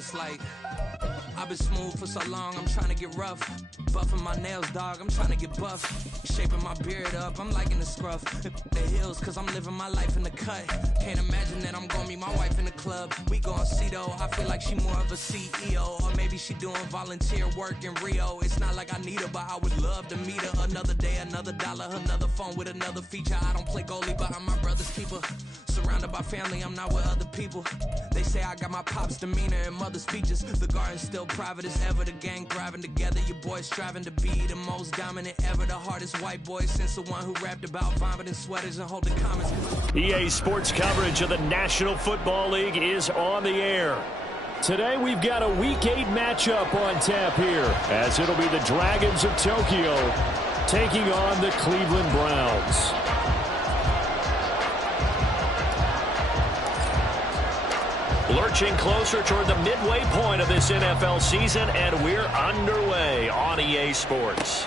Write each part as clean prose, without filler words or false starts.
It's like I've been smooth for so long, I'm trying to get rough. Buffing my nails, dog, I'm trying to get buff. Shaping my beard up, I'm liking the scruff. The hills, cause I'm living my life in the cut. Can't imagine that I'm gonna meet my wife in the club. We gon' see though, I feel like she more of a CEO. Or maybe she doing volunteer work in Rio. It's not like I need her, but I would love to meet her. Another day, another dollar, another phone with another feature. I don't play goalie, but I'm my brother's keeper. Surrounded by family, I'm not with other people. They say I got my pop's demeanor and mother's features. The garden's still private as ever, the gang thriving together. Your boys striving to be the most dominant ever. The hardest white boy since the one who rapped about vomiting sweaters and holding comments. EA Sports coverage of the National Football League is on the air. Today we've got a Week 8 matchup on tap here, as it'll be the Dragons of Tokyo taking on the Cleveland Browns. Lurching closer toward the midway point of this NFL season, and we're underway on EA Sports.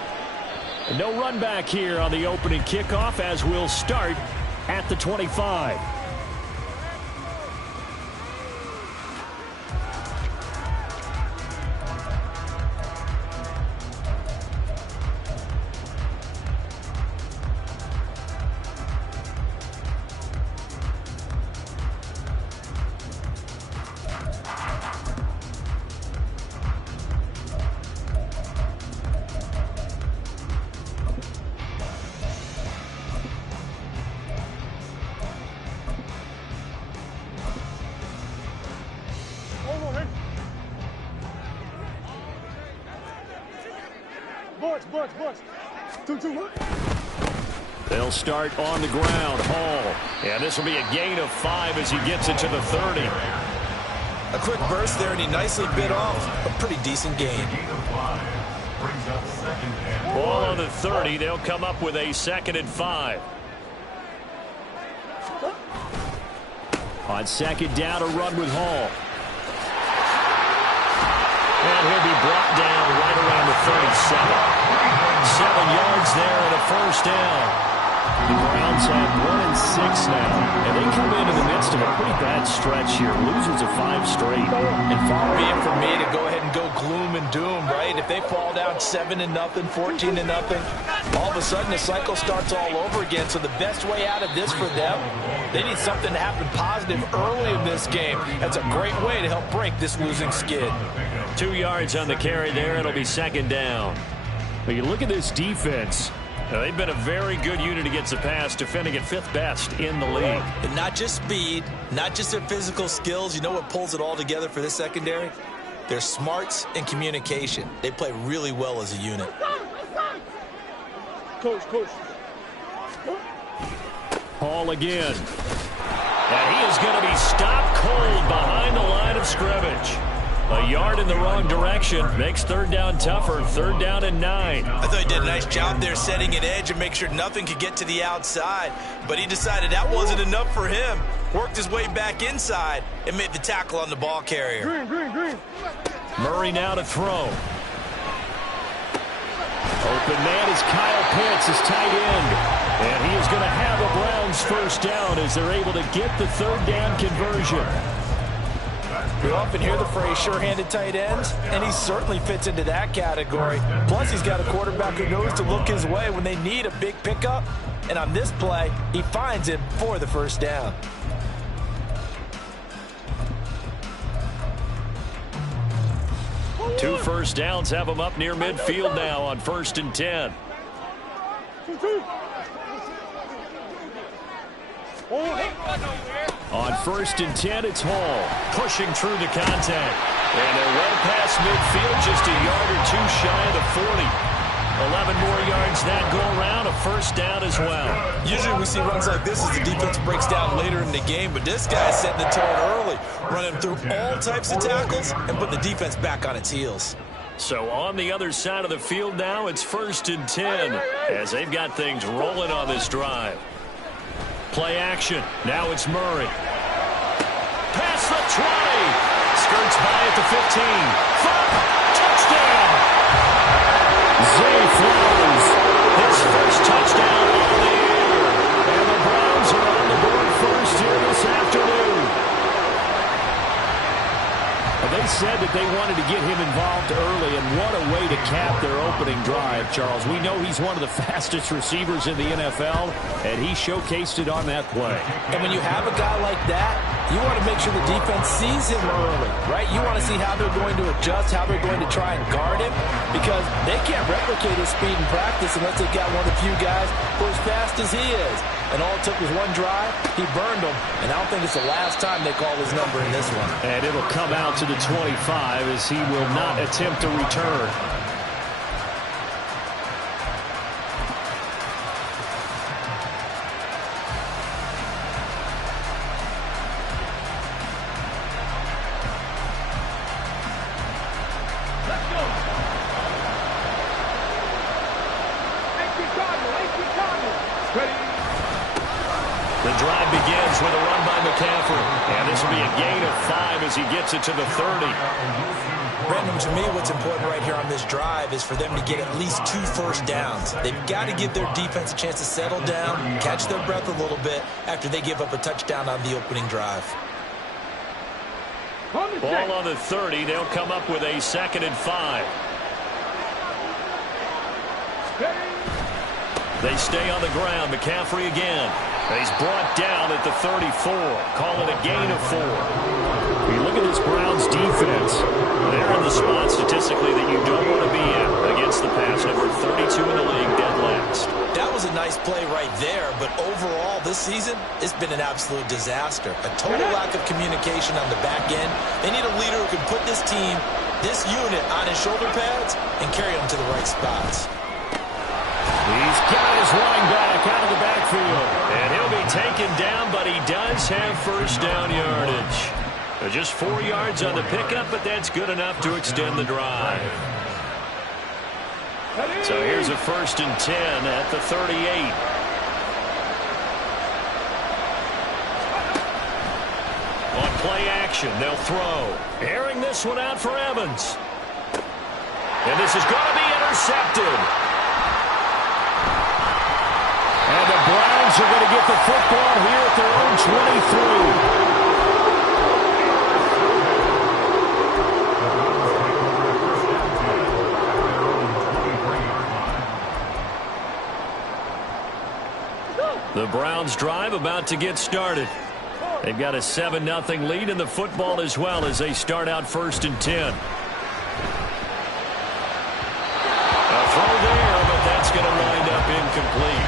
No run back here on the opening kickoff, as we'll start at the 25. They'll start on the ground. Hall. And this will be a gain of 5 as he gets it to the 30. A quick burst there, and he nicely bit off a pretty decent gain. Ball on the 30. They'll come up with a 2nd and 5. On 2nd down, a run with Hall. And he'll be brought down right around the 37. 7 yards there and a first down. The Browns have 1-6 now, and they come in the midst of a pretty bad stretch here. Losers of 5 straight. And far be it from me to go ahead and go gloom and doom, right? If they fall down 7-0, 14-0, all of a sudden the cycle starts all over again. So the best way out of this for them, they need something to happen positive early in this game. That's a great way to help break this losing skid. 2 yards on the carry there. It'll be 2nd down. But you look at this defense. They've been a very good unit against the pass, defending at 5th best in the league. And not just speed, not just their physical skills. You know what pulls it all together for this secondary? Their smarts and communication. They play really well as a unit. Coach. Hall again. And he is going to be stopped cold behind the line of scrimmage. A yard in the wrong direction makes 3rd down tougher. 3rd down and 9. I thought he did a nice job there setting an edge and make sure nothing could get to the outside. But he decided that wasn't enough for him. Worked his way back inside and made the tackle on the ball carrier. Green. Murray now to throw. Open man is Kyle Pitts, his tight end. And he is going to have a Browns first down as they're able to get the 3rd down conversion. We often hear the phrase sure-handed tight ends, and he certainly fits into that category. Plus, he's got a quarterback who knows to look his way when they need a big pickup. And on this play, he finds him for the first down. Two first downs have him up near midfield now on 1st and 10. On 1st and 10, it's Hall pushing through the contact. And they're well past midfield, just a yard or 2 shy of the 40. 11 more yards that go around, a first down as well. Usually we see runs like this as the defense breaks down later in the game, but this guy's setting the tone early, running through all types of tackles and putting the defense back on its heels. So on the other side of the field now, it's 1st and 10 as they've got things rolling on this drive. Play action. Now it's Murray. Past the 20. Skirts by at the 15. 5. Touchdown. Zay Flowers, his first touchdown of the year. And the Browns are on the board first here this afternoon. They said that they wanted to get him involved early, and what a way to cap their opening drive, Charles. We know he's one of the fastest receivers in the NFL, and he showcased it on that play. And when you have a guy like that, you want to make sure the defense sees him early, right? You want to see how they're going to adjust, how they're going to try and guard him, because they can't replicate his speed in practice unless they've got one of the few guys who are as fast as he is. And all it took was one drive. He burned them, and I don't think it's the last time they call his number in this one. And it'll come out to the 25 as he will not attempt to return. The drive begins with a run by McCaffrey. And this will be a gain of 5 as he gets it to the 30. Brandon, to me, what's important right here on this drive is for them to get at least 2 first downs. They've got to give their defense a chance to settle down, catch their breath a little bit after they give up a touchdown on the opening drive. Ball on the 30. They'll come up with a 2nd and 5. They stay on the ground. McCaffrey again. He's brought down at the 34. Call it a gain of 4. You look at this Browns defense. They're in the spot statistically that you don't want to be in against the pass. Number 32 in the league, dead last. That was a nice play right there, but overall this season, it's been an absolute disaster. A total lack of communication on the back end. They need a leader who can put this team, this unit, on his shoulder pads and carry them to the right spots. He's got his running back out of the backfield. And he'll be taken down, but he does have first down yardage. Just 4 yards on the pickup, but that's good enough to extend the drive. So here's a 1st and 10 at the 38. On play action, they'll throw. Airing this one out for Evans. And this is going to be intercepted. And the Browns are going to get the football here at their own 23. The Browns drive about to get started. They've got a 7-0 lead in the football as well as they start out 1st and 10. A throw there, but that's going to wind up incomplete.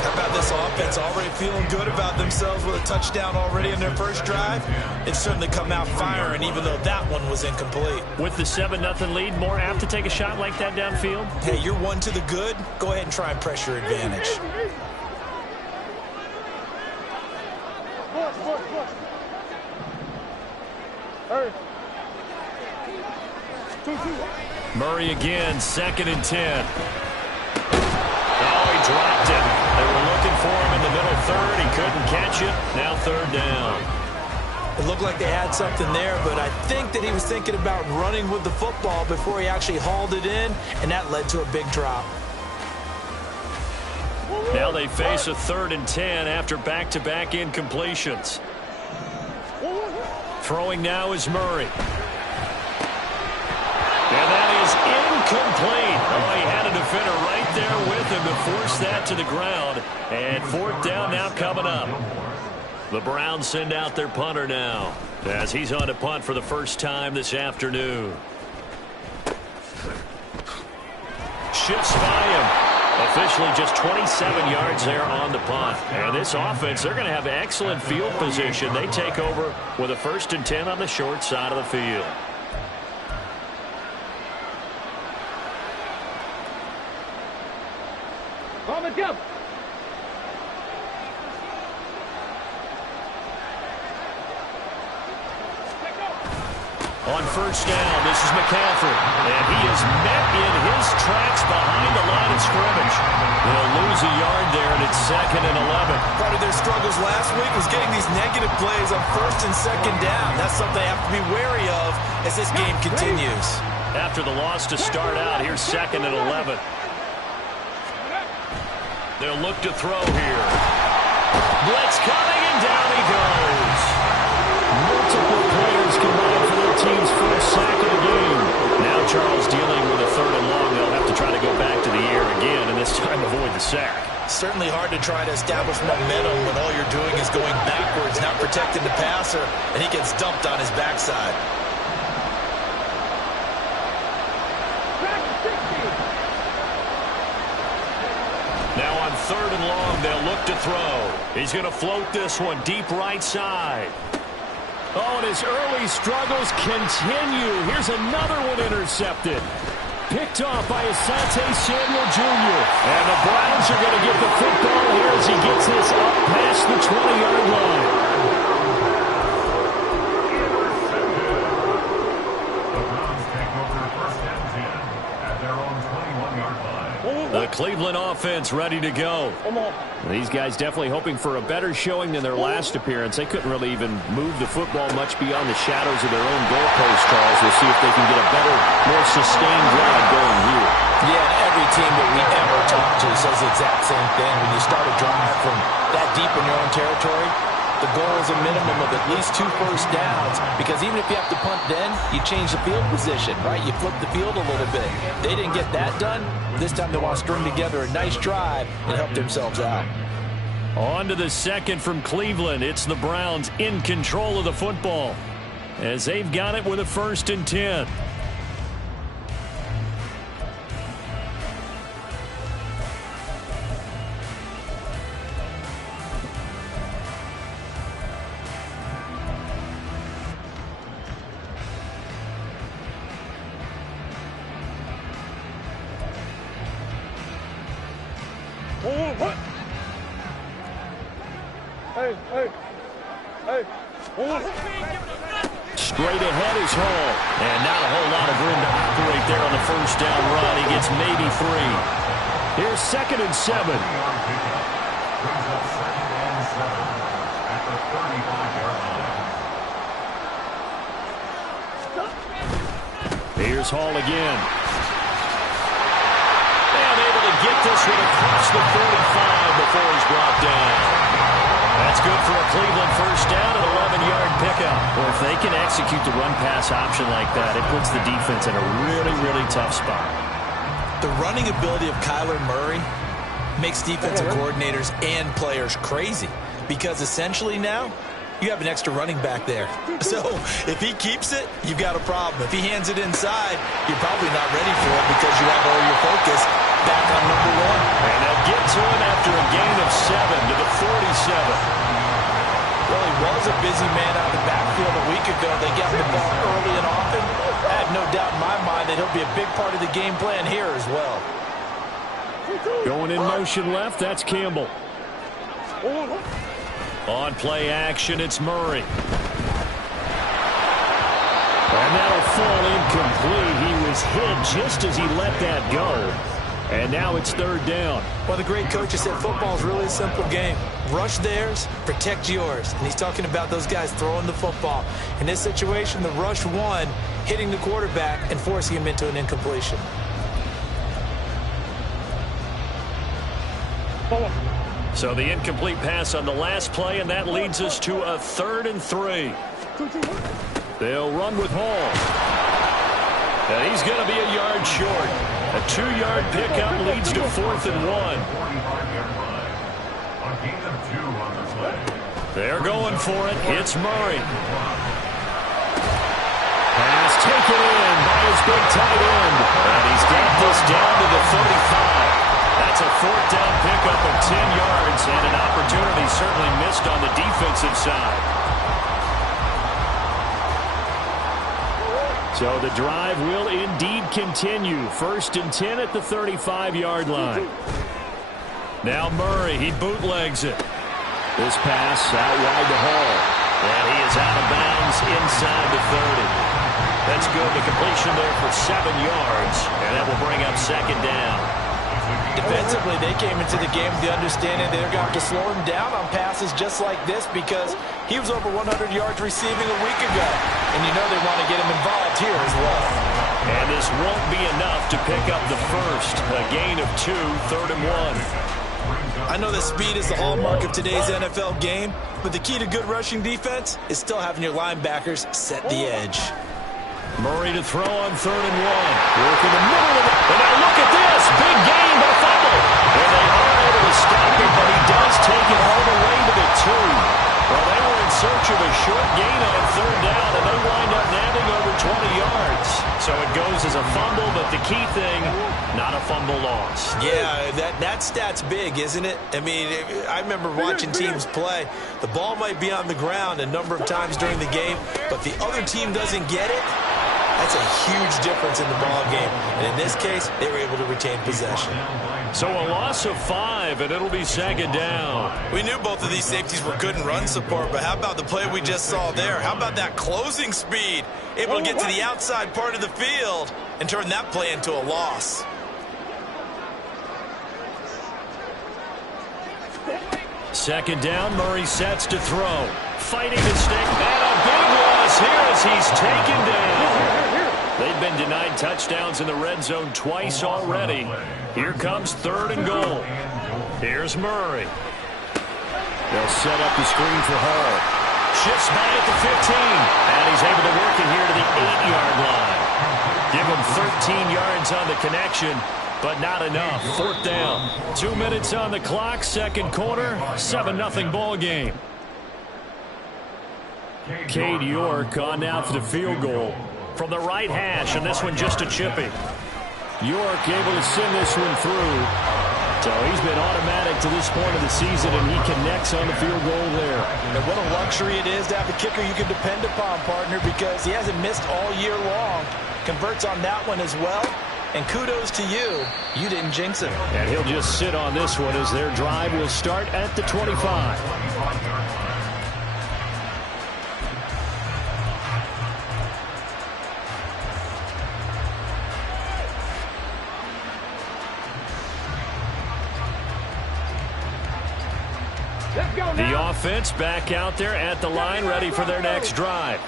How about this offense already feeling good about themselves with a touchdown already in their first drive? It's certainly come out firing, even though that one was incomplete. With the 7-0 lead, more apt to take a shot like that downfield? Hey, you're one to the good. Go ahead and try and press your advantage. Murray again, 2nd and 10. Oh, he dropped it. They were looking for him in the middle 3rd. He couldn't catch it. Now 3rd down. It looked like they had something there, but I think that he was thinking about running with the football before he actually hauled it in, and that led to a big drop. Now they face a 3rd and 10 after back-to-back incompletions. Throwing now is Murray. And that is incomplete. Oh, he had a defender right there with him to force that to the ground. And 4th down now coming up. The Browns send out their punter now as he's on to punt for the first time this afternoon. Shifts by him. Officially just 27 yards there on the punt. And this offense, they're going to have excellent field position. They take over with a 1st and 10 on the short side of the field. On 1st down, this is McCaffrey. And he is met in his tracks behind the line of scrimmage. They'll lose a yard there, and it's 2nd and 11. Part of their struggles last week was getting these negative plays on 1st and 2nd down. That's something they have to be wary of as this game continues. After the loss to start out, here's 2nd and 11. They'll look to throw here. Blitz coming, and down he goes. Multiple players combined for their team's first certainly hard to try to establish momentum when all you're doing is going backwards, not protecting the passer, and he gets dumped on his backside. Now on 3rd and long, they'll look to throw. He's going to float this one deep right side. Oh, and his early struggles continue. Here's another one intercepted. Picked off by Asante Samuel Jr. And the Browns are going to get the football here as he gets this up past the 20-yard line. The Browns take over 1st and 10 at their own 21-yard line. The Cleveland offense ready to go. These guys definitely hoping for a better showing than their last appearance. They couldn't really even move the football much beyond the shadows of their own goalpost, Charles. We'll see if they can get a better, more sustained drive going here. Yeah, and every team that we ever talk to says the exact same thing. When you start a drive from that deep in your own territory, the goal is a minimum of at least 2 first downs, because even if you have to punt then, you change the field position, right? You flip the field a little bit. They didn't get that done. This time they want to string together a nice drive and help themselves out. On to the second from Cleveland. It's the Browns in control of the football as they've got it with a 1st and 10. Straight ahead is Hall. And not a whole lot of room to operate there on the 1st down run. He gets maybe 3. Here's 2nd and 7. Brings up 2nd and 7 at the 35-yard line. Here's Hall again. And able to get this one across the 45 before he's brought down. That's good for a Cleveland 1st down and 11-yard pickup. Well, if they can execute the run-pass option like that, it puts the defense in a really, really tough spot. The running ability of Kyler Murray makes defensive coordinators and players crazy, because essentially now you have an extra running back there. So if he keeps it, you've got a problem. If he hands it inside, you're probably not ready for it because you have all your focus back on number 1. And they'll get to him after a gain of 7 to the 47. Well, he was a busy man out of the backfield a week ago. They got the ball early and often. I have no doubt in my mind that he'll be a big part of the game plan here as well. Going in motion left, that's Campbell. On play action, it's Murray. And that'll fall incomplete. He was hit just as he let that go. And now it's 3rd down. Well, the great coach has said football is really a simple game. Rush theirs, protect yours. And he's talking about those guys throwing the football. In this situation, the rush won, hitting the quarterback and forcing him into an incompletion. So the incomplete pass on the last play, and that leads us to a 3rd and 3. They'll run with Hall. And he's going to be a yard short. A 2-yard pickup leads to 4th and 1. 45-yard line. A gain of 2 on the play. They're going for it. It's Murray. Pass taken in by his big tight end. And he's got this down to the 35. That's a 4th down pickup of 10 yards and an opportunity certainly missed on the defensive side. So the drive will indeed continue. 1st and 10 at the 35-yard line. Now Murray, he bootlegs it. This pass out wide to Hall. And he is out of bounds inside the 30. That's good. The completion there for 7 yards. And that will bring up 2nd down. Defensively, they came into the game with the understanding they're going to have to slow him down on passes just like this, because he was over 100 yards receiving a week ago. And you know they want to get him involved here as well. And this won't be enough to pick up the first. A gain of 2, 3rd and 1. I know that speed is the hallmark of today's NFL game, but the key to good rushing defense is still having your linebackers set the edge. Murray to throw on 3rd and 1. Work in the middle of it. And now look at this. Big gain, but a fumble. And they are able to to stop it, but he does take it all the way to the 2. Well, they were in search of a short gain on third down, and they wind up nabbing over 20 yards. So it goes as a fumble, but the key thing, not a fumble loss. Yeah, that stat's big, isn't it? I mean, I remember watching teams play. The ball might be on the ground a number of times during the game, but the other team doesn't get it. That's a huge difference in the ball game. And in this case, they were able to retain possession. So a loss of 5, and it'll be second down. We knew both of these safeties were good in run support, but how about the play we just saw there? How about that closing speed? Able to get to the outside part of the field and turn that play into a loss. Second down, Murray sets to throw. Fighting to stick, and a big loss here as he's taken down. They've been denied touchdowns in the red zone twice already. Here comes third and goal. Here's Murray. They'll set up the screen for Hall. Shifts by at the 15, and he's able to work it here to the 8-yard line. Give him 13 yards on the connection, but not enough. Fourth down. 2 minutes on the clock, second quarter, 7-0 ball game. Cade York on now for the field goal from the right hash, and this one just a chippy. York able to send this one through. So he's been automatic to this point of the season, and he connects on the field goal there. And what a luxury it is to have a kicker you can depend upon, partner, because he hasn't missed all year long. Converts on that one as well. And kudos to you. You didn't jinx him. And he'll just sit on this one as their drive will start at the 25. The offense back out there at the line, ready for their next drive.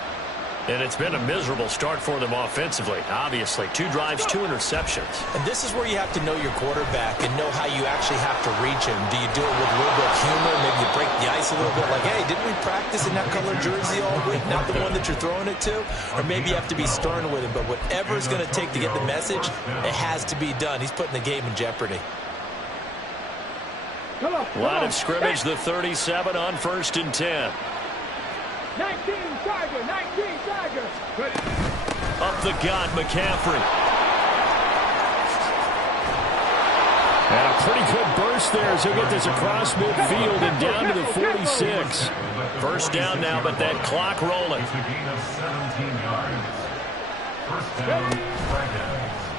And it's been a miserable start for them offensively, obviously. 2 drives, 2 interceptions. And this is where you have to know your quarterback and know how you actually have to reach him. Do you do it with a little bit of humor? Maybe you break the ice a little bit like, hey, didn't we practice in that color jersey all week? Not the one that you're throwing it to? Or maybe you have to be stern with him. But whatever it's going to take to get the message, it has to be done. He's putting the game in jeopardy. Line of scrimmage, the 37 on 1st and 10. 19 Tiger, 19 Tiger. Up the gut, McCaffrey. And a pretty good burst there as he'll get this across midfield and down to the 46. First down now, but that clock rolling.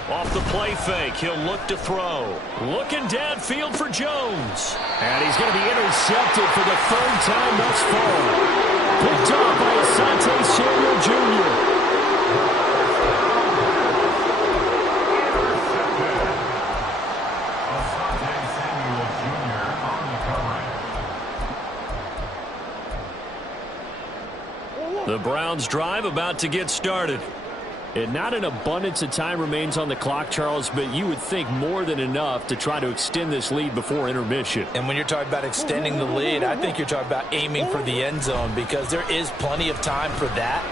Off the play fake, he'll look to throw. Looking downfield for Jones. And he's going to be intercepted for the 3rd time thus far. Picked off by Asante Samuel Jr. The Browns drive about to get started. And not an abundance of time remains on the clock, Charles, but you would think more than enough to try to extend this lead before intermission. And when you're talking about extending the lead, I think you're talking about aiming for the end zone because there is plenty of time for that.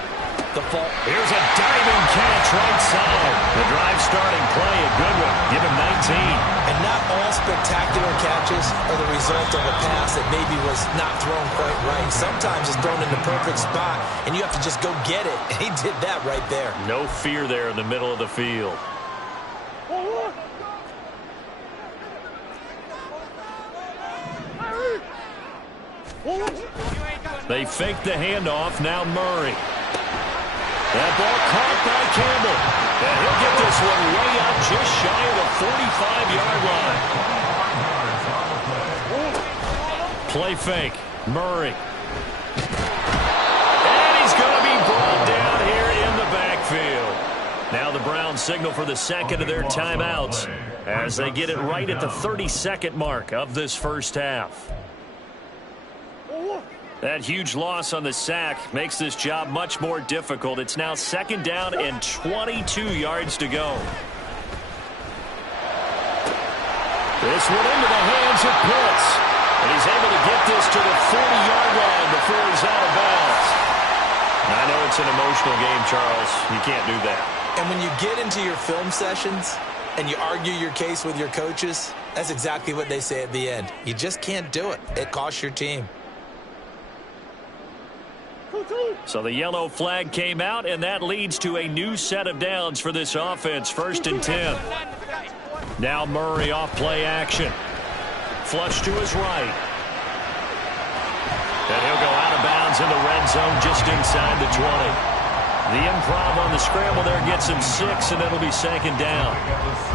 Here's a diving catch right side. The drive starting play, a good one. Give him 19. And not all spectacular catches are the result of a pass that maybe was not thrown quite right. Sometimes it's thrown in the perfect spot, and you have to just go get it. And he did that right there. No fear there in the middle of the field. They fake the handoff. Now Murray. That ball caught by Campbell. And he'll get this one way up just shy of the 45-yard line. Play fake. Murray. And he's going to be brought down here in the backfield. Now the Browns signal for the second of their timeouts as they get it right at the 32nd mark of this first half. That huge loss on the sack makes this job much more difficult. It's now second down and 22 yards to go. This one into the hands of Pitts. And he's able to get this to the 40-yard line before he's out of bounds. I know it's an emotional game, Charles. You can't do that. And when you get into your film sessions, and you argue your case with your coaches, that's exactly what they say at the end. You just can't do it. It costs your team. So the yellow flag came out, and that leads to a new set of downs for this offense. 1st and 10. Now Murray off play action. Flush to his right. And he'll go out of bounds in the red zone just inside the 20. The improv on the scramble there gets him 6, and it'll be 2nd down.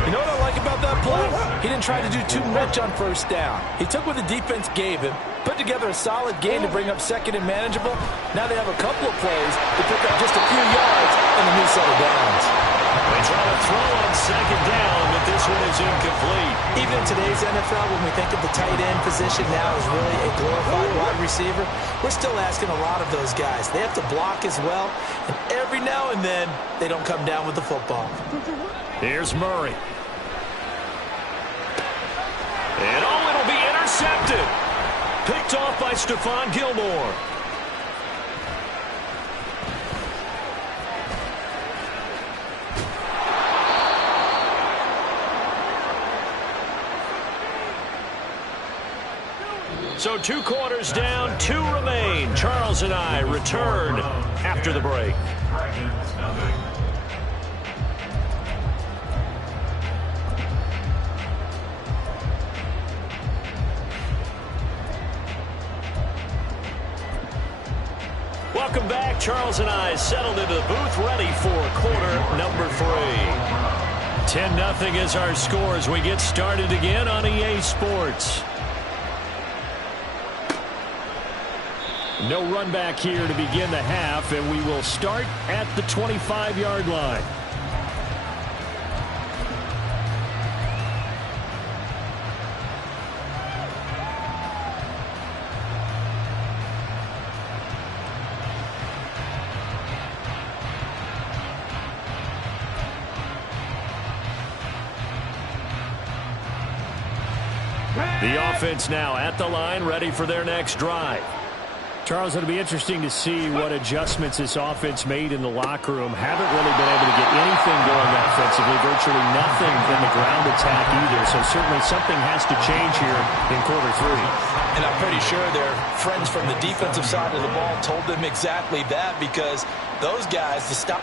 You know what I like about that play? He didn't try to do too much on 1st down. He took what the defense gave him, put together a solid game to bring up 2nd and manageable. Now they have a couple of plays to pick up just a few yards and a new set of downs. They try to throw on 2nd down, but this one is incomplete. Even in today's NFL, when we think of the tight end position now as really a glorified wide receiver, we're still asking a lot of those guys. They have to block as well, and every now and then they don't come down with the football. Here's Murray. And it'll be intercepted. Picked off by Stephon Gilmore. So 2 quarters down, 2 remain. Charles and I return after the break. Welcome back. Charles and I settled into the booth, ready for quarter number 3. 10-0 is our score as we get started again on EA Sports. No run back here to begin the half, and we will start at the 25-yard line. The offense now at the line, ready for their next drive. Charles, it'll be interesting to see what adjustments this offense made in the locker room. Haven't really been able to get anything going offensively, virtually nothing in the ground attack either. So certainly something has to change here in quarter 3. And I'm pretty sure their friends from the defensive side of the ball told them exactly that, because those guys, to stop.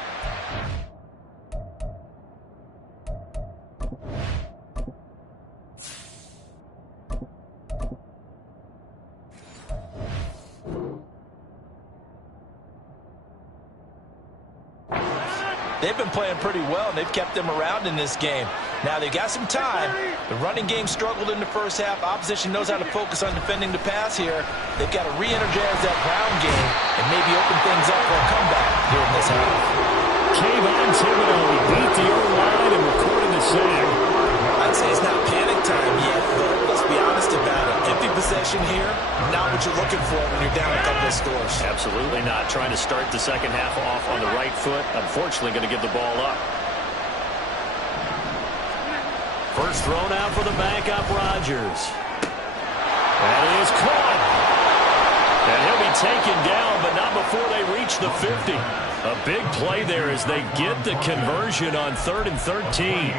They've been playing pretty well, and they've kept them around in this game. Now, they've got some time. The running game struggled in the first half. Opposition knows how to focus on defending the pass here. They've got to re-energize that ground game and maybe open things up for a comeback here in this half. Kayvon Thibodeau beat the O-line and recorded the sack. I'd say it's not panic time yet, but let's be honest about it. Empty possession here, not what you're looking for when you're down a couple of scores. Absolutely not. Trying to start the second half off on the right foot. Unfortunately, going to give the ball up. First thrown out for the backup, Rodgers. That is caught. And he'll be taken down, but not before they reach the 50. A big play there as they get the conversion on 3rd and 13.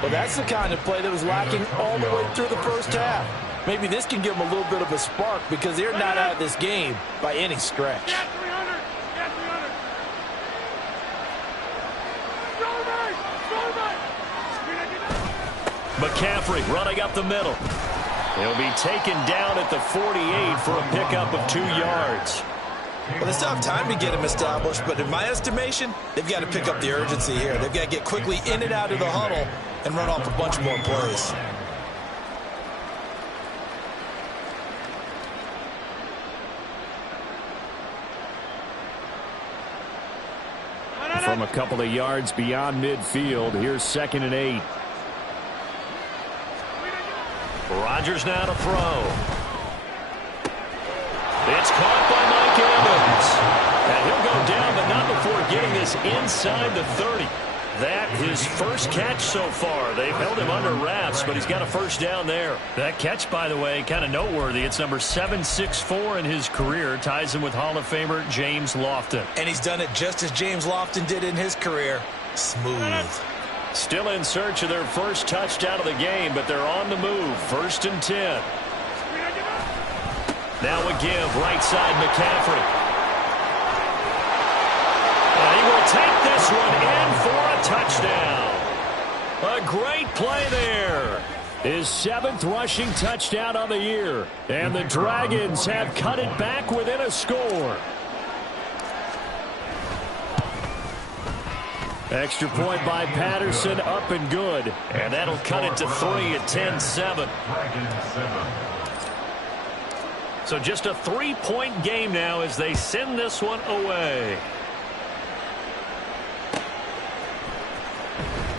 Well, that's the kind of play that was lacking all the way through the first half. Maybe this can give them a little bit of a spark, because they're not out of this game by any stretch. McCaffrey running up the middle. He'll be taken down at the 48 for a pickup of 2 yards. Well, they still have time to get him established, but in my estimation, they've got to pick up the urgency here. They've got to get quickly in and out of the huddle and run off a bunch more plays. From a couple of yards beyond midfield, here's 2nd and 8. Rodgers now to throw. It's caught by Mike Evans. And he'll go down, but not before getting this inside the 30. That his first catch so far. They've held him under wraps, but he's got a first down there. That catch, by the way, kind of noteworthy. It's number 764 in his career. Ties him with Hall of Famer James Lofton. And he's done it just as James Lofton did in his career. Smooth. Still in search of their first touchdown of the game, but they're on the move. 1st and 10. Now a give, right side McCaffrey. And he will take this one in for a touchdown. A great play there. His 7th rushing touchdown on the year. And the Dragons have cut it back within a score. Extra point by Patterson, up and good. And that'll cut it to 3 at 10-7. So just a 3-point game now as they send this one away.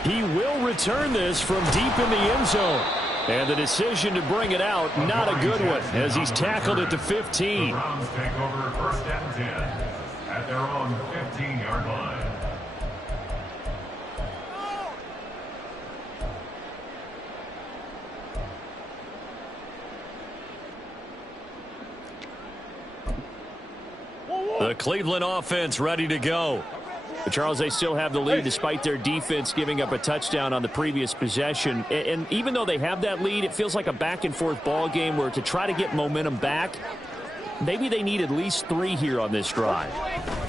He will return this from deep in the end zone. And the decision to bring it out, not a good one, as he's tackled at the 15. The Browns take over 1st and 10 at their own 15-yard line. The Cleveland offense ready to go. But Charles, they still have the lead despite their defense giving up a touchdown on the previous possession. And even though they have that lead, it feels like a back-and-forth ball game where to try to get momentum back, maybe they need at least 3 here on this drive.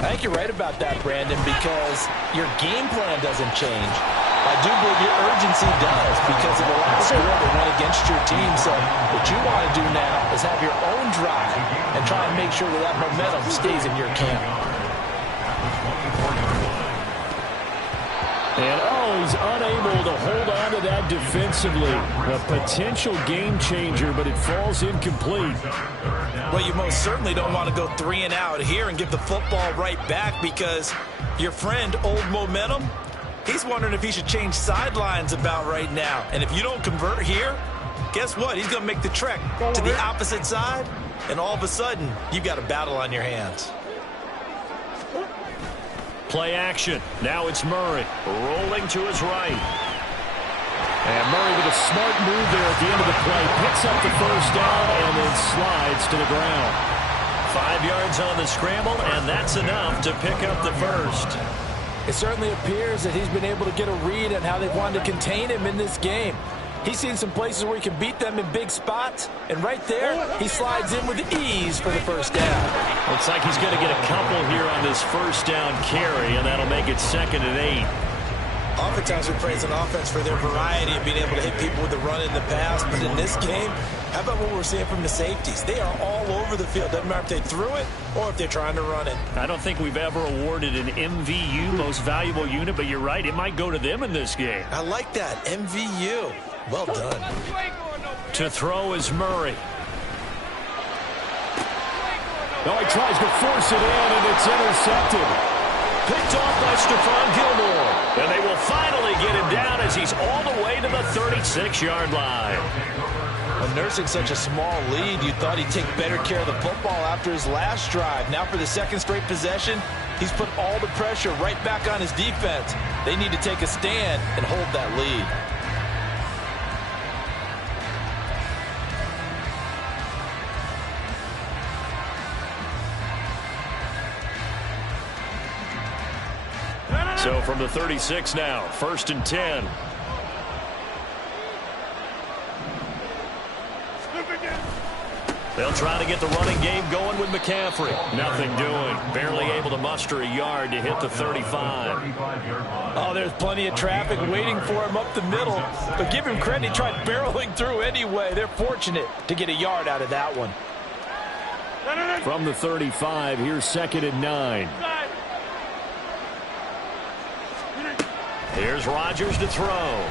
I think you're right about that, Brandon, because your game plan doesn't change. I do believe your urgency does because of the last score that went against your team. So what you want to do now is have your own drive and try and make sure that momentum stays in your camp. And he's unable to hold on to that defensively. A potential game changer, but it falls incomplete. Well, you most certainly don't want to go 3 and out here and give the football right back because your friend, Old Momentum, he's wondering if he should change sidelines about right now. And if you don't convert here, guess what? He's going to make the trek to the opposite side, and all of a sudden, you've got a battle on your hands. Play action. Now it's Murray rolling to his right. And Murray with a smart move there at the end of the play. Picks up the 1st down and then slides to the ground. 5 yards on the scramble, and that's enough to pick up the 1st. It certainly appears that he's been able to get a read on how they've wanted to contain him in this game. He's seen some places where he can beat them in big spots, and right there, he slides in with ease for the 1st down. Looks like he's going to get a couple here on this 1st down carry, and that'll make it 2nd and 8. Oftentimes we praise an offense for their variety of being able to hit people with the run in the pass, but in this game, how about what we're seeing from the safeties? They are all over the field. Doesn't matter if they threw it or if they're trying to run it. I don't think we've ever awarded an MVU, most valuable unit, but you're right, it might go to them in this game. I like that, MVU. Well done. To throw is Murray. He tries to force it in, and it's intercepted. Picked off by Stephon Gilmore. And they will finally get him down as he's all the way to the 36-yard line. Well, nursing such a small lead, you thought he'd take better care of the football after his last drive. Now for the 2nd straight possession, he's put all the pressure right back on his defense. They need to take a stand and hold that lead. So from the 36 now, 1st and 10. They'll try to get the running game going with McCaffrey. Nothing doing. Barely able to muster a yard to hit the 35. Oh, there's plenty of traffic waiting for him up the middle. But give him credit, he tried barreling through anyway. They're fortunate to get a yard out of that one. From the 35, here's 2nd and 9. Here's Rodgers to throw.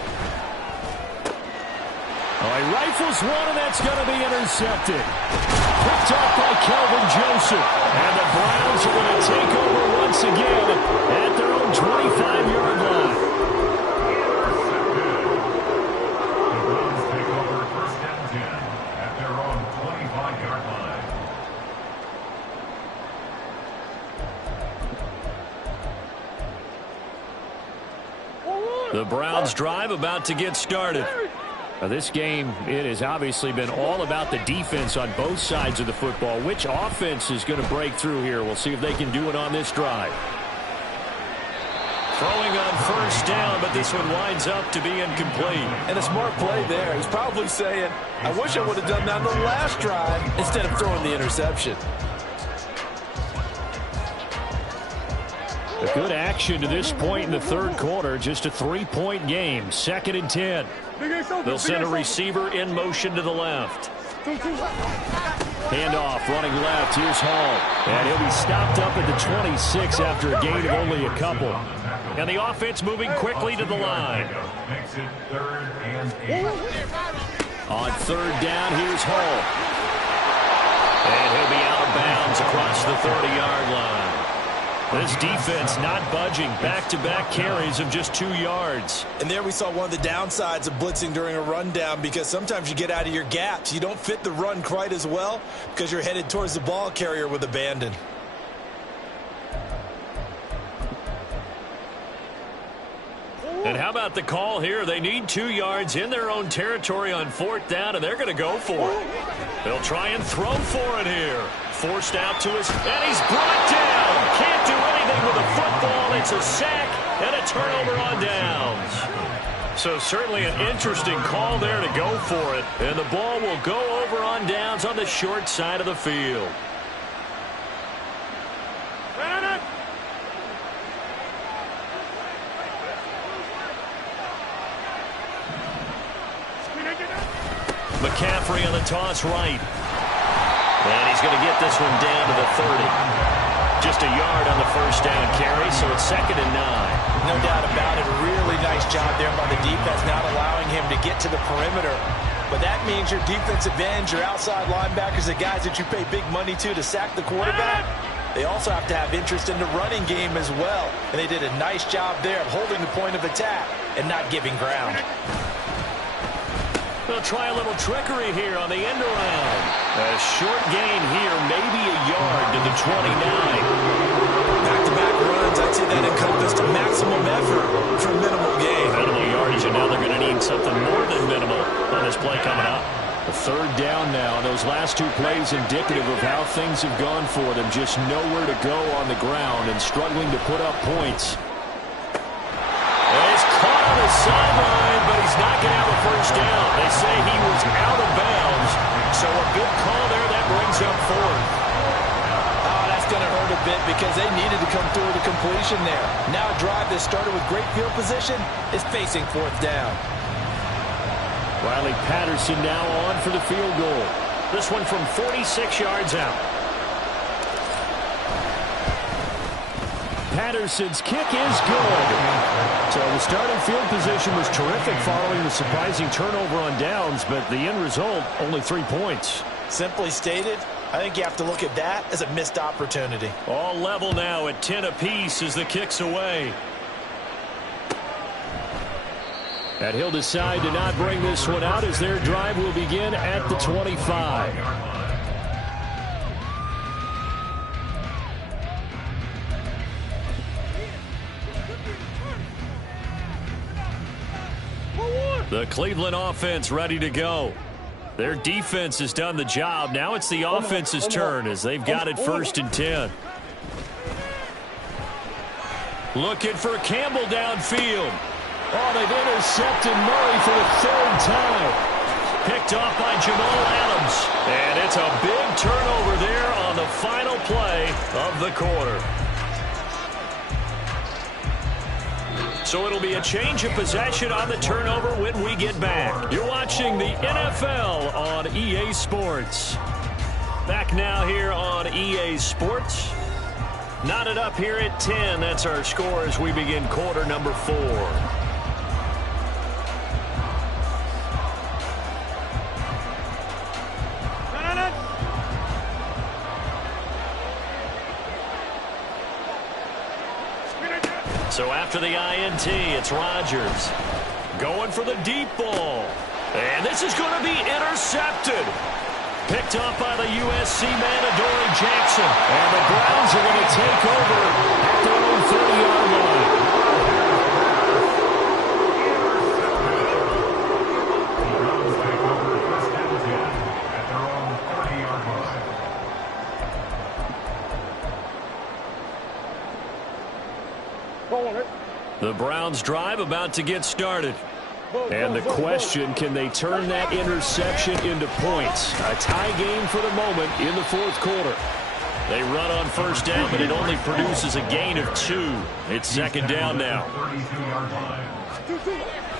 He rifles one, and that's going to be intercepted. Picked off by Kelvin Joseph. And the Browns are going to take over once again at their own 25-yard line. The Browns take over 1st and 10 at their own 25-yard line. The Browns drive about to get started. Now this game, it has obviously been all about the defense on both sides of the football. Which offense is going to break through here? We'll see if they can do it on this drive. Throwing on first down, but this one winds up to be incomplete. And a smart play there. He's probably saying, I wish I would have done that on the last drive instead of throwing the interception. A good action to this point in the third quarter. Just a 3-point game. 2nd and 10. They'll send a receiver in motion to the left. Handoff, running left. Here's Hall. And he'll be stopped up at the 26 after a gain of only a couple. And the offense moving quickly to the line. Makes it 3rd and 8. On 3rd down, here's Hall. And he'll be out of bounds across the 30-yard line. This defense not budging. Back-to-back carries of just 2 yards. And there we saw one of the downsides of blitzing during a rundown, because sometimes you get out of your gaps. You don't fit the run quite as well because you're headed towards the ball carrier with abandon. And how about the call here? They need 2 yards in their own territory on 4th down, and they're going to go for it. They'll try and throw for it here. Forced out to his, and he's brought down. Can't do anything with a football. It's a sack and a turnover on downs. So certainly an interesting call there to go for it. And the ball will go over on downs on the short side of the field. McCaffrey on the toss right. And he's going to get this one down to the 30. Just a yard on the first down carry, so it's 2nd and 9. No doubt about it. A really nice job there by the defense, not allowing him to get to the perimeter. But that means your defensive ends, your outside linebackers, the guys that you pay big money to sack the quarterback, they also have to have interest in the running game as well. And they did a nice job there of holding the point of attack and not giving ground. They'll try a little trickery here on the end around. A short gain here, maybe a yard to the 29. Back-to-back runs, I'd say that encompassed maximum effort for minimal gain. Minimal yardage, and now they're going to need something more than minimal on this play coming up. A 3rd down now. Those last 2 plays indicative of how things have gone for them. Just nowhere to go on the ground and struggling to put up points. He's caught on the sideline, but he's not going to have a first down. They say he was out of bounds, so a good call there. That brings up 4th. Oh, that's going to hurt a bit because they needed to come through with a completion there. Now a drive that started with great field position is facing 4th down. Riley Patterson now on for the field goal. This one from 46 yards out. Patterson's kick is good. So the starting field position was terrific following the surprising turnover on downs, but the end result, only 3 points. Simply stated, I think you have to look at that as a missed opportunity. All level now at 10 apiece as the kick's away. And he'll decide to not bring this one out as their drive will begin at the 25. The Cleveland offense ready to go. Their defense has done the job. Now it's the offense's turn as they've got it 1st and 10. Looking for Campbell downfield. Oh, they've intercepted Murray for the 3rd time. Picked off by Jamal Adams. And it's a big turnover there on the final play of the quarter. So it'll be a change of possession on the turnover when we get back. You're watching the NFL on EA Sports. Back now here on EA Sports. Knotted up here at 10. That's our score as we begin quarter number 4. So after the INT, it's Rodgers going for the deep ball. And this is going to be intercepted. Picked off by the USC man, Adoree Jackson. And the Browns are going to take over at their own 30-yard line. The Browns take over 1st and 10 at their own 30-yard line. Go on it. The Browns' drive about to get started. And the question, can they turn that interception into points? A tie game for the moment in the fourth quarter. They run on first down, but it only produces a gain of 2. It's second down now.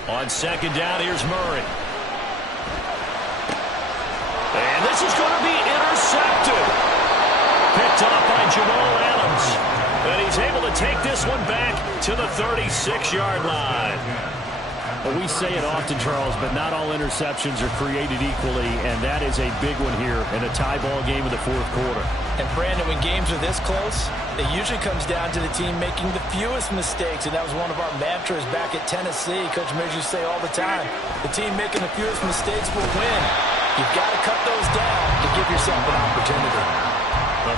On second down, here's Murray. And this is going to be intercepted. Picked off by Jamal Adams. And he's able to take this one back to the 36-yard line. Well, we say it often, Charles, but not all interceptions are created equally, and that is a big one here in a tie ball game in the fourth quarter. And, Brandon, when games are this close, it usually comes down to the team making the fewest mistakes, and that was one of our mantras back at Tennessee. Coach Mears used to say all the time, the team making the fewest mistakes will win. You've got to cut those down to give yourself an opportunity.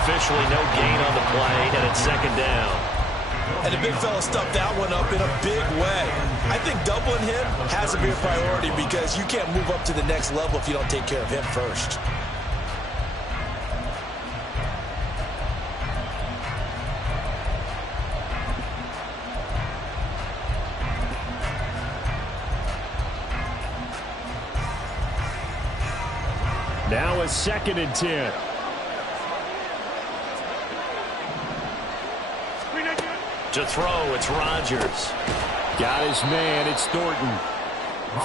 Officially no gain on the play, and it's second down. And the big fella stuffed that one up in a big way. I think doubling him has to be a priority because you can't move up to the next level if you don't take care of him first. Now a 2nd and 10. To throw, it's Rodgers. Got his man, it's Thornton.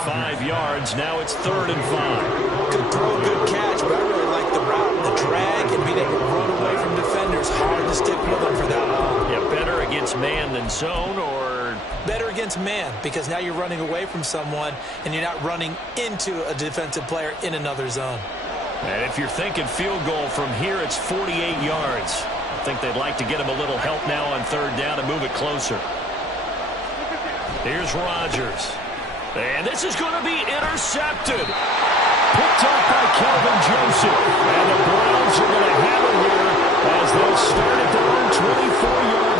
5 yards, now it's 3rd and 5. Good throw, good catch, but I really like the route, the drag, and being able to run away from defenders. Hard to stick with them for that long. Yeah, better against man than zone, or? Better against man, because now you're running away from someone, and you're not running into a defensive player in another zone. And if you're thinking field goal from here, it's 48 yards. I think they'd like to get him a little help now on 3rd down and move it closer. Here's Rodgers. And this is going to be intercepted. Picked up by Kelvin Joseph. And the Browns are going to have it here as they'll start at their own 24-yard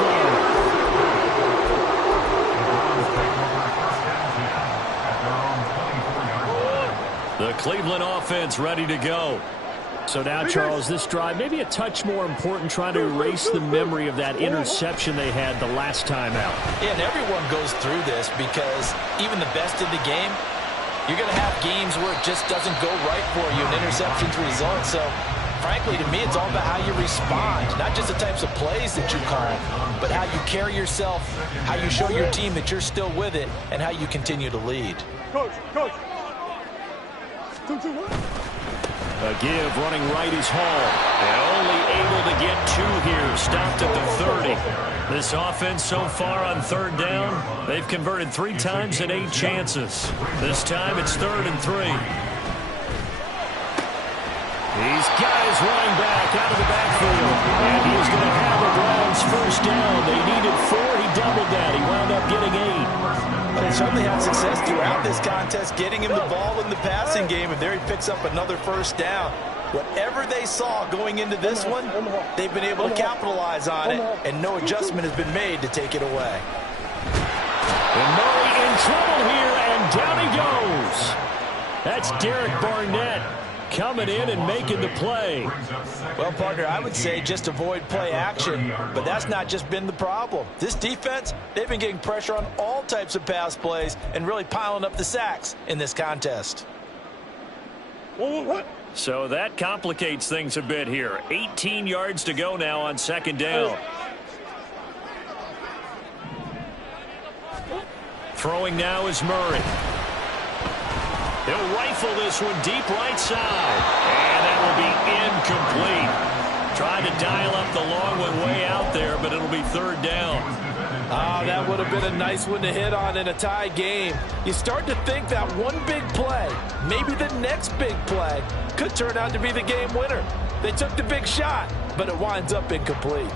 line. The Cleveland offense ready to go. So now, Charles, this drive maybe a touch more important, trying to erase the memory of that interception they had the last time out. Yeah, and everyone goes through this because even the best in the game, you're going to have games where it just doesn't go right for you, and interceptions result. So, frankly, to me, it's all about how you respond, not just the types of plays that you call, but how you carry yourself, how you show your team that you're still with it, and how you continue to lead. Coach. A give running right is Hall. And only able to get 2 here. Stopped at the 30. This offense so far on 3rd down, they've converted 3 times in 8 chances. This time it's 3rd and 3. These guys running back out of the backfield. And he's going to have the Browns first down. They needed 4. He doubled that. He wound up getting 8. They certainly had success throughout this contest, getting him the ball in the passing game, and there he picks up another first down. Whatever they saw going into this one, they've been able to capitalize on it, and no adjustment has been made to take it away. And Murray in trouble here, and down he goes. That's Derek Barnett coming in and making the play. Well, partner, I would say just avoid play action, but that's not just been the problem. This defense, they've been getting pressure on all types of pass plays and really piling up the sacks in this contest. So that complicates things a bit here. 18 yards to go now on 2nd down. Throwing now is Murray. He'll rifle this one deep right side. And that will be incomplete. Tried to dial up the long one way out there, but it'll be 3rd down. That would have been a nice one to hit on in a tie game. You start to think that one big play, maybe the next big play, could turn out to be the game winner. They took the big shot, but it winds up incomplete.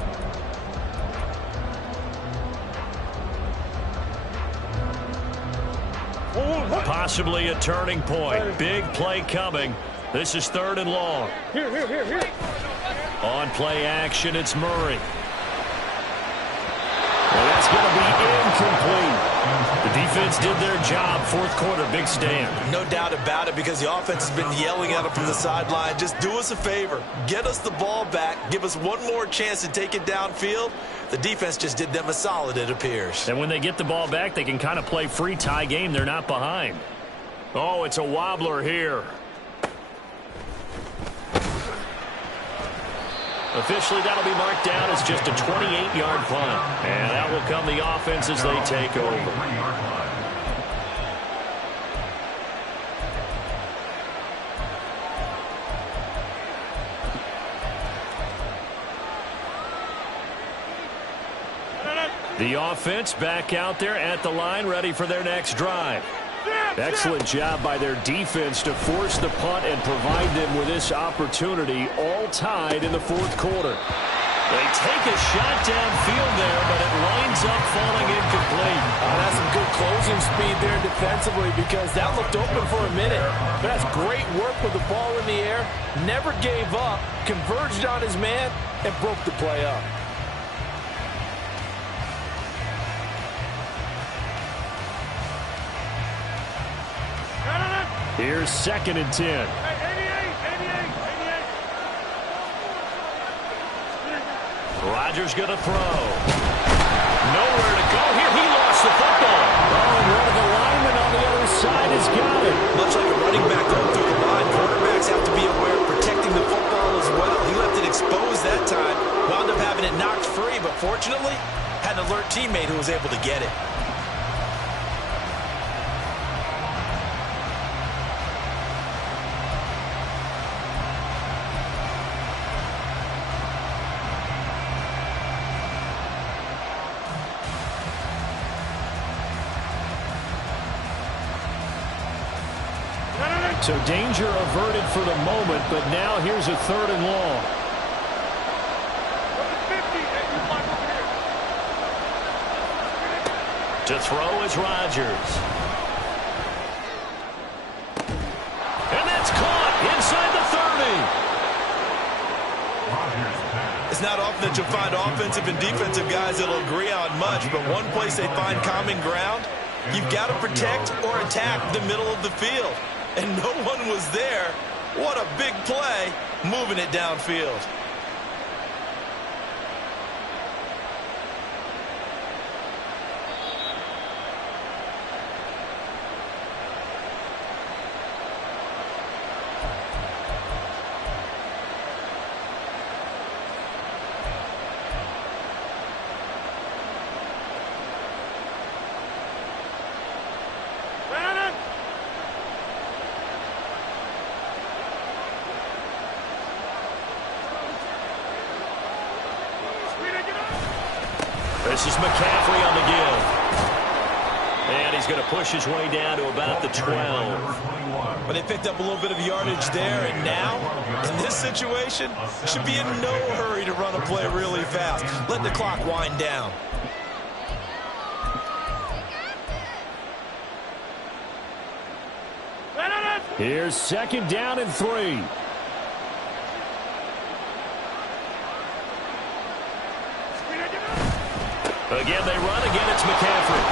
Possibly a turning point. Big play coming. This is 3rd and long. Here. On play action, it's Murray. Well, that's going to be incomplete. The defense did their job. Fourth quarter, big stand. No doubt about it, because the offense has been yelling at them from the sideline. Just do us a favor. Get us the ball back. Give us one more chance to take it downfield. The defense just did them a solid, it appears. And when they get the ball back, they can kind of play free tie game. They're not behind. Oh, it's a wobbler here. Officially, that'll be marked down as just a 28-yard punt. And out will come the offense as they take over. The offense back out there at the line, ready for their next drive. Excellent job by their defense to force the punt and provide them with this opportunity, all tied in the fourth quarter. They take a shot downfield there, but it winds up falling incomplete. That's some good closing speed there defensively, because that looked open for a minute. But that's great work with the ball in the air. Never gave up, converged on his man, and broke the play up. Here's 2nd and 10. Rodgers going to throw. Nowhere to go here. He lost the football. Oh, and one of the linemen on the other side has got it. Much like a running back going through the line, quarterbacks have to be aware of protecting the football as well. He left it exposed that time. Wound up having it knocked free, but fortunately, had an alert teammate who was able to get it. So danger averted for the moment, but now here's a 3rd and long. To throw is Rodgers. And that's caught inside the 30. It's not often that you'll find offensive and defensive guys that'll agree on much, but one place they find common ground, you've got to protect or attack the middle of the field. And no one was there. What a big play, moving it downfield. This is McCaffrey on the give. And he's going to push his way down to about the 12. But they picked up a little bit of yardage there, and now, in this situation, should be in no hurry to run a play really fast. Let the clock wind down. Here's 2nd down and 3. Again, they run. Again, it's McCaffrey.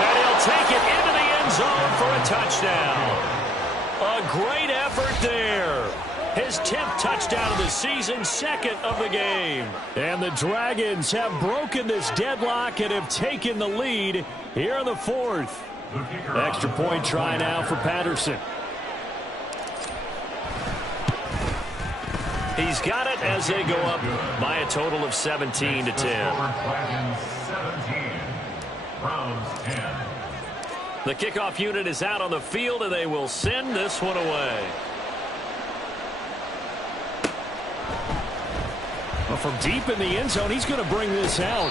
And he'll take it into the end zone for a touchdown. A great effort there. His 10th touchdown of the season, 2nd of the game. And the Dragons have broken this deadlock and have taken the lead here in the 4th. Extra point try now for Patterson. He's got it as they go up by a total of 17 to 10. The kickoff unit is out on the field, and they will send this one away. Well, from deep in the end zone, he's going to bring this out.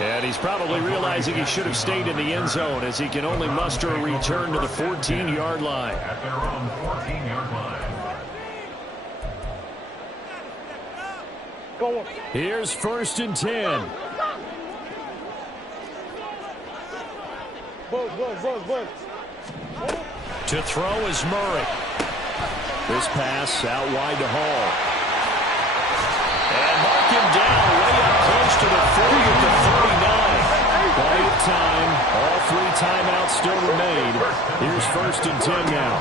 And he's probably realizing he should have stayed in the end zone, as he can only muster a return to the 14-yard line. At their own 14-yard line. Here's 1st and 10. To throw is Murray. This pass out wide to Hall. And mark him down way up close to the 40 at the 39. Plenty of time. timeouts still remain. Here's 1st and 10 now.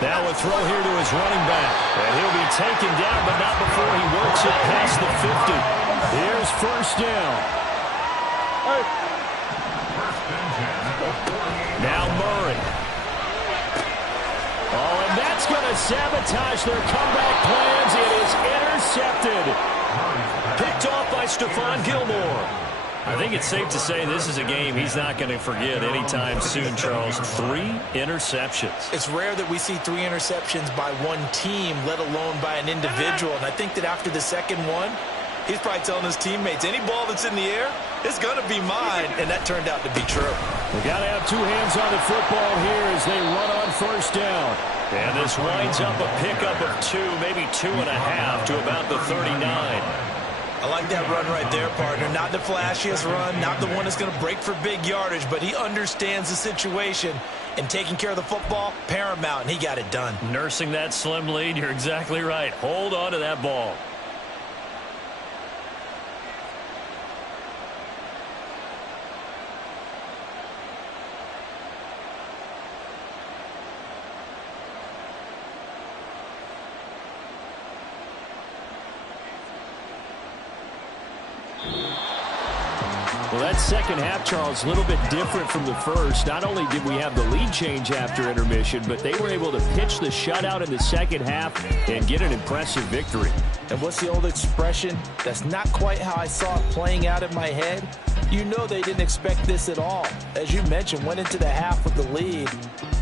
Now a throw here to his running back. And he'll be taken down, but not before he works it past the 50. Here's 1st down. Now Murray. Oh, and that's going to sabotage their comeback plans. It is intercepted. Picked off by Stephon Gilmore. I think it's safe to say this is a game he's not going to forget anytime soon, Charles. 3 interceptions. It's rare that we see 3 interceptions by one team, let alone by an individual. And I think that after the second one, he's probably telling his teammates, any ball that's in the air, it's going to be mine. And that turned out to be true. We got to have 2 hands on the football here as they run on 1st down. And this winds up a pickup of 2, maybe 2.5 to about the 39. I like that run right there, partner. Not the flashiest run, not the one that's going to break for big yardage, but he understands the situation, and taking care of the football, paramount, and he got it done. Nursing that slim lead, you're exactly right. Hold on to that ball. Well, that second half, Charles, a little bit different from the first. Not only did we have the lead change after intermission, but they were able to pitch the shutout in the second half and get an impressive victory. And what's the old expression? That's not quite how I saw it playing out in my head. You know they didn't expect this at all. As you mentioned, went into the half with the lead.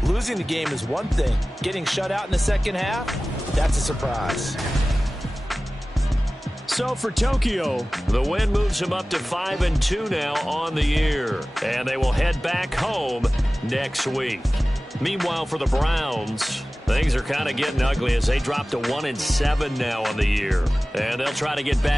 Losing the game is one thing. Getting shut out in the second half, that's a surprise. So for Tokyo, the win moves them up to 5-2 now on the year. And they will head back home next week. Meanwhile, for the Browns, things are kind of getting ugly as they drop to 1-7 now on the year. And they'll try to get back